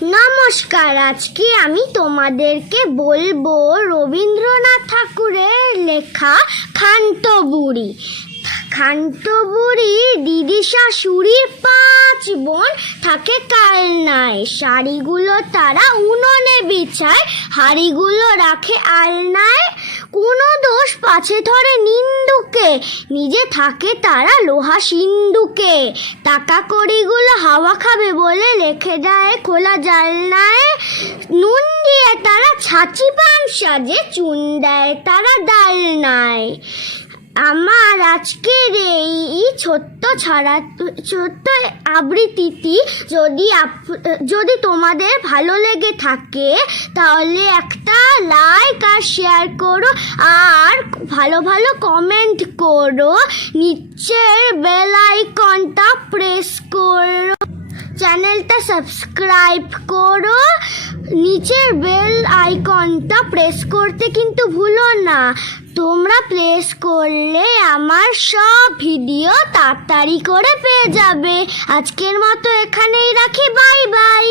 নমস্কার, আজকে আমি তোমাদেরকে বলবো রবীন্দ্রনাথ ঠাকুরের লেখা খান্টো বুড়ি। খান্টো বুড়ি দিদি শাশুড়ির 5 বোন থাকে কালনায়। শাড়িগুলো তারা উনুনে বিছায়, হাড়িগুলো রাখে আলনায়। কোনো দোষ পাছে ধরে নিন্দুকে, নিজে থাকে তারা লোহা সিন্ধুকে। টাকা কড়িগুলো হাওয়া খাবে বলে রেখে দেয় খোলা জানলায়। নুন দিয়ে তারা ছাঁচি পান সাজে, চুন দেয় তারা ডালনায়। আমার আজকের এই ছোট্ট আবৃত্তিটি যদি তোমাদের ভালো লেগে থাকে তাহলে একটা লাইক আর শেয়ার করো, আর ভালো ভালো কমেন্ট করো। নিচের বেল আইকনটা প্রেস করো, চ্যানেলটা সাবস্ক্রাইব করো। নিচের বেল আইকনটা প্রেস করতে কিন্তু ভুলো না। তোমরা প্রেস করলে আমার সব ভিডিও তাড়াতাড়ি করে পেয়ে যাবে। আজকের মতো এখানেই রাখি, বাই বাই।